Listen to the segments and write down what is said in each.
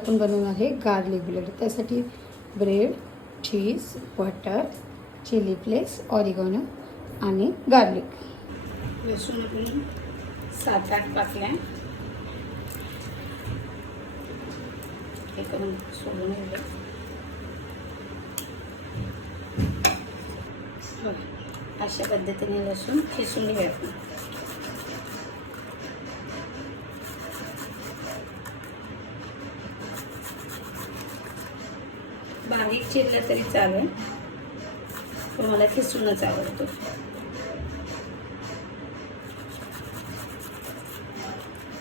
आपण बनवणार आहे गार्लिक ब्रेड। त्यासाठी ब्रेड, चीज, बटर, चिली फ्लेक्स, ऑरिगॅनो आणि गार्लिक। लसूण आपण 7-8 पाकल्या हे करून सोडून घेऊया। अशा पद्धतीने लसूण किसून घेऊया आपण। बारीक चिरलं तरी चालेल, पण मला किसूनच आवडतो।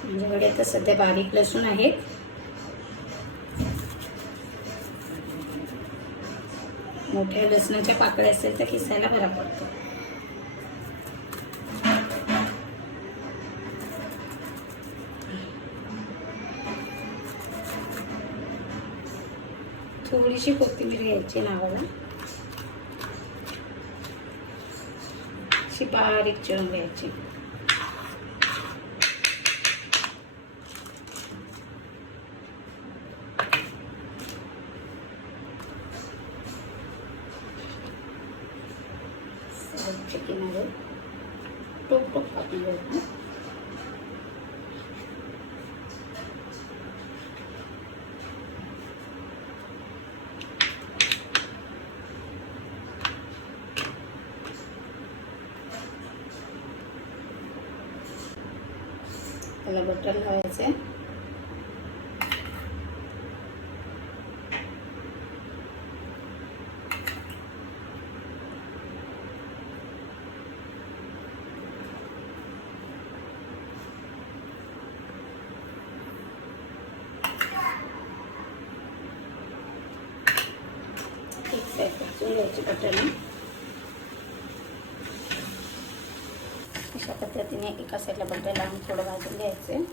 माझ्याकडे आता सध्या बारीक लसूण आहे। मोठ्या लसणाच्या पाकळ्या असेल तर किसायला बरा पडतो। थोडीशी कोथिंबीर घ्यायची नावाला, अशी बारीक चिरून घ्यायची। किनारे टोक टोक कापून घ्यायचं। त्याला बटर लावायचं। एक साइड भाजून घ्यायची बटरने। अशा पद्धतीने एका साईडला बटर लावून थोडं भाजून घ्यायचं।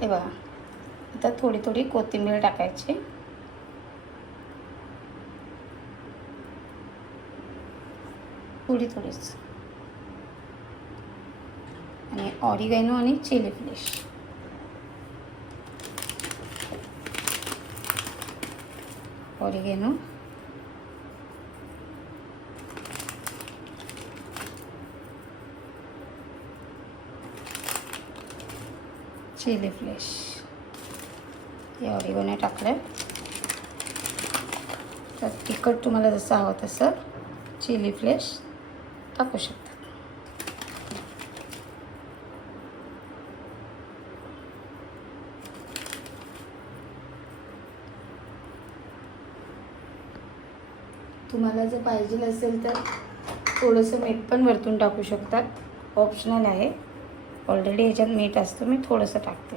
हे बघा, आता थोडी थोडी कोथिंबीर टाकायची। थोडी थोडीच, आणि ऑरिगॅनो आणि chilli flakes. Oregano, chilli flakes, हे ऑरिगॅनो टाकलं तर तिखट तुम्हाला जसं हवं तसं चिली फ्लेक्स टाकू शकता। तुम्हाला जर पाहिजे असेल तर थोडंसं मीठ पण वरतून टाकू शकतात, ऑप्शनल आहे। ऑलरेडी ह्याच्यात मीठ असतं, मी थोडंसं टाकते।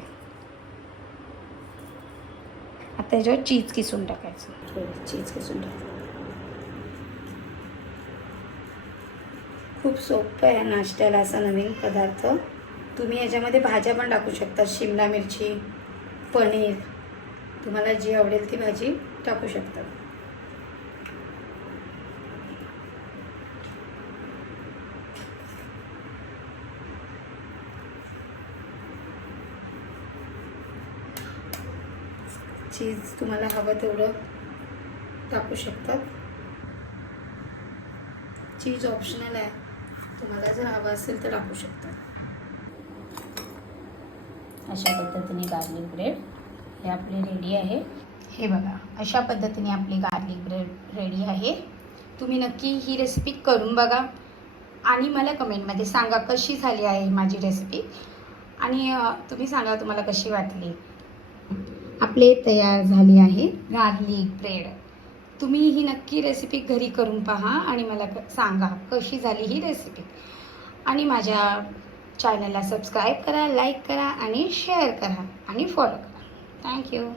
आता याच्यावर चीज किसून टाकायचं, थोडं चीज किसून टाकायचं। खूप सोपं आहे नाश्त्याला असा नवीन पदार्थ। तुम्ही याच्यामध्ये भाज्या पण टाकू शकता, शिमला मिरची, पनीर, तुम्हाला जी आवडेल ती भाजी टाकू शकता। चीज तुम्हाला हवं तेवढं टाकू शकतात, चीज ऑप्शनल आहे, तुम्हाला जर हवं असेल तर टाकू शकता। अशा पद्धतीने गार्लिक ब्रेड हे आपले रेडी आहे। हे बघा, अशा पद्धतीने आपली गार्लिक ब्रेड रेडी आहे। तुम्ही नक्की ही रेसिपी करून बघा आणि मला कमेंटमध्ये सांगा कशी झाली आहे माझी रेसिपी, आणि तुम्ही सांगा तुम्हाला कशी वाटली। आपले तयार झाली आहे गार्लिक ब्रेड। तुम्ही ही नक्की रेसिपी घरी करून पहा आणि मला सांगा कशी झाली ही रेसिपी, आणि माझ्या चॅनलला सबस्क्राईब करा, लाईक करा आणि शेअर करा आणि फॉलो करा। थँक्यू।